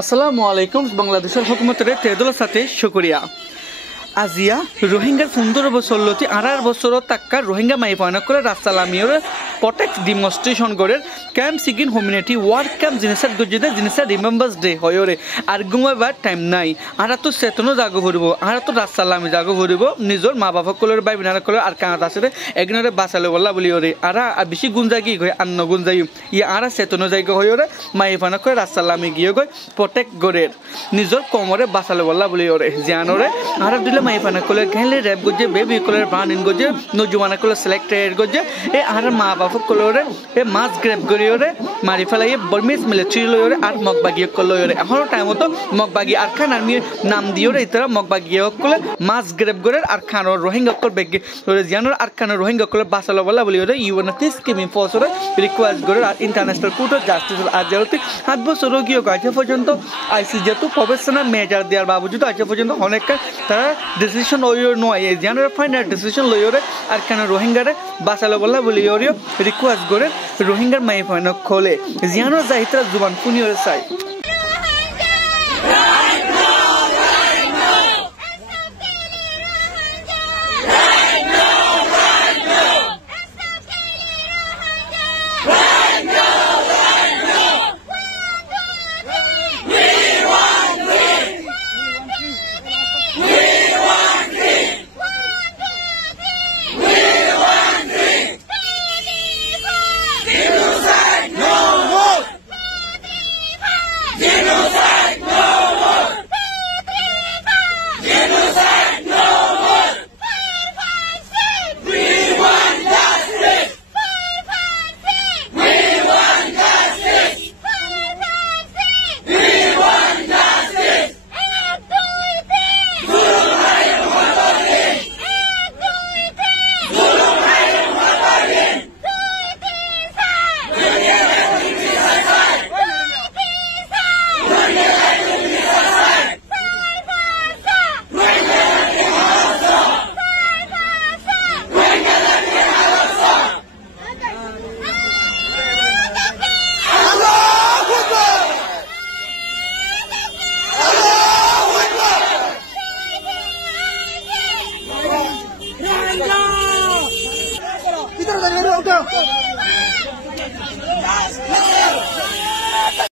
আসসালামু আলাইকুম বাংলাদেশের হুকুমতের তেদুলের সাথে শুকরিয়া আজিয়া রোহিঙ্গার 15 বছর লতি 18 বছর তাক্কা রোহিঙ্গা মাই পায়না করে রাস্তালামিয়র প্রটেক্ট ডিমনস্ট্রেশন করে ক্যাম্প সিগিন কমিউনিটি ওয়ার্ক ক্যাম্প জিনিসের গজিদে জিনিসের রিমেম্বার্স ডে হয়রে আর গুমাবার টাইম নাই আর তো চেতনো জাগো ভরিব আর তো রাস্তালামি জাগো ভরিব নিজের মা বাবা কলের বাই বিনার কলে আর কাঁত আছে এগনরে বাঁচালে বললা বলি ওরে আর বেশি গুঞ্জাগি গই আন্ন গুঞ্জাই ইয়া আর চেতনো জায়গা হয়রে মাই পায়না করে রাস্তালামি গিয়ে গই প্রটেক্ট গরের নিজের কোমরে বাঁচালে বললা বলি ওরে জানরে আর দিলে মাই পায়না কলে গেলে র্যাপ গজে বেবি কলের বানিন গজে নজুমানা কলে সিলেক্টেড গজে এ আর মা বাবা কলরে এ মাছ গ্রেপ গরিওরে মারি ফেলাই বর্মিস মিলিটারি লয়রে আর মগবাগি কলয়রে এখনো টাইম মতো মগবাগি আর খান আর্মি নাম দিওরে ইতরা মগবাগি কলে মাছ গ্রেপ গরের আর খানোর রোহিঙ্গা কল বেগে ওরে জানোর আর খানোর রোহিঙ্গা কলে বাসালো বলা বলি ওরে ইউএনএসসি স্কিমিং ফোর্সরে রিকোয়েস্ট গরের আর ইন্টারন্যাশনাল কোর্ট অফ জাস্টিস আদালতে 7 বছর গিয়ে গাইছে পর্যন্ত আইসিজে তো প্রফেশনাল মেজার দেওয়ার বাবজুদ আছে পর্যন্ত অনেক তারা ডিসিশন লয়র নয় জানোর ফাইনাল ডিসিশন লয়রে আর খানোর রোহিঙ্গারে বাসালো বলা বলি ওরে রিকোয়েস্ট করে রোহিঙ্গার মাই ফাইন খোলে জিয়ানো যাইতরা জুবান ফুনিয়র চাই